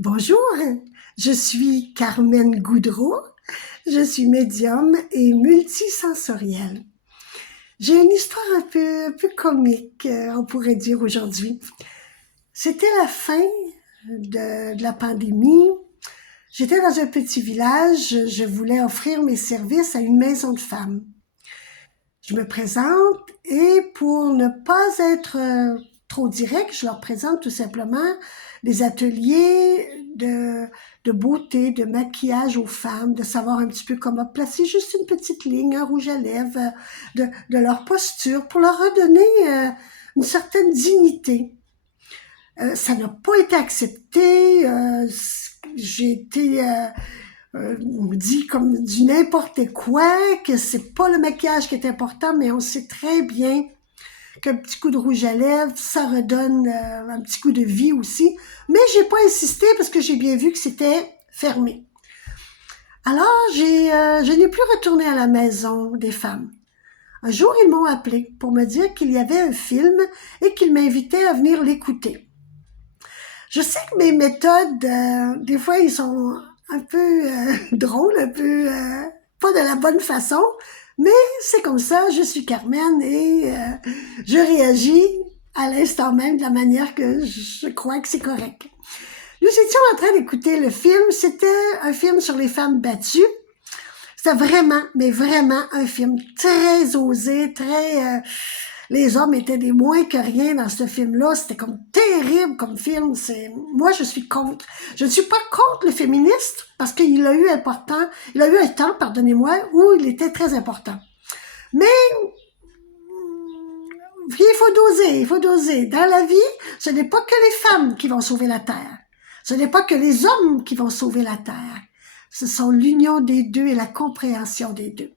Bonjour, je suis Carmen Goudreau, je suis médium et multisensorielle. J'ai une histoire un peu comique, on pourrait dire aujourd'hui. C'était la fin de la pandémie. J'étais dans un petit village, je voulais offrir mes services à une maison de femmes. Je me présente et pour ne pas être trop direct, je leur présente tout simplement des ateliers de beauté, de maquillage aux femmes, de savoir un petit peu comment placer juste une petite ligne, un rouge à lèvres, de leur posture pour leur redonner une certaine dignité. Ça n'a pas été accepté, j'ai été on me dit comme du n'importe quoi, que c'est pas le maquillage qui est important, mais on sait très bien qu'un petit coup de rouge à lèvres, ça redonne un petit coup de vie aussi. Mais j'ai pas insisté parce que j'ai bien vu que c'était fermé. Alors, je n'ai plus retourné à la maison des femmes. Un jour, ils m'ont appelé pour me dire qu'il y avait un film et qu'ils m'invitaient à venir l'écouter. Je sais que mes méthodes, des fois, ils sont un peu drôles, un peu pas de la bonne façon, mais c'est comme ça, je suis Carmen et je réagis à l'instant même de la manière que je crois que c'est correct. Nous étions en train d'écouter le film, c'était un film sur les femmes battues. C'était vraiment, mais vraiment un film très osé, très... les hommes étaient des moins que rien dans ce film-là. C'était comme terrible comme film. Moi, je suis contre. Je ne suis pas contre le féministe parce qu'il a eu il a eu un temps, pardonnez-moi, où il était très important. Mais il faut doser, il faut doser. Dans la vie, ce n'est pas que les femmes qui vont sauver la Terre. Ce n'est pas que les hommes qui vont sauver la Terre. Ce sont l'union des deux et la compréhension des deux.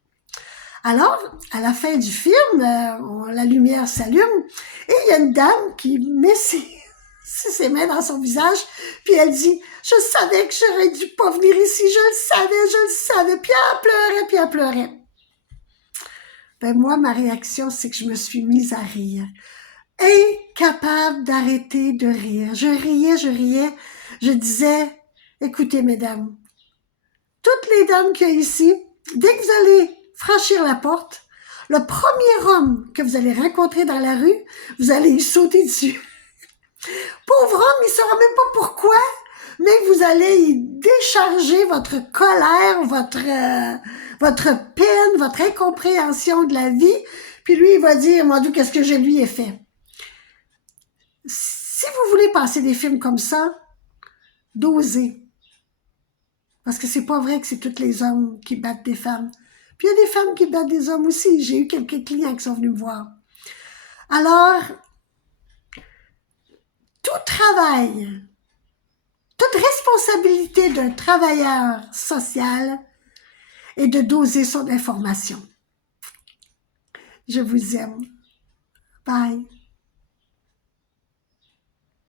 Alors, à la fin du film, la lumière s'allume et il y a une dame qui met ses mains dans son visage, puis elle dit « Je savais que j'aurais dû pas venir ici, je le savais. » Puis elle pleurait. Ben moi, ma réaction, c'est que je me suis mise à rire. Incapable d'arrêter de rire. Je riais, je riais. Je disais « Écoutez, mesdames, toutes les dames qu'il y a ici, dès que vous allez franchir la porte, le premier homme que vous allez rencontrer dans la rue, vous allez y sauter dessus. Pauvre homme, il ne saura même pas pourquoi, mais vous allez y décharger votre colère, votre peine, votre incompréhension de la vie, puis lui, il va dire, mon Dieu, qu'est-ce que je lui ai fait? Si vous voulez passer des films comme ça, dosez. Parce que c'est pas vrai que c'est tous les hommes qui battent des femmes. Puis il y a des femmes qui battent des hommes aussi. J'ai eu quelques clients qui sont venus me voir. Alors, tout travail, toute responsabilité d'un travailleur social est de doser son information. Je vous aime. Bye.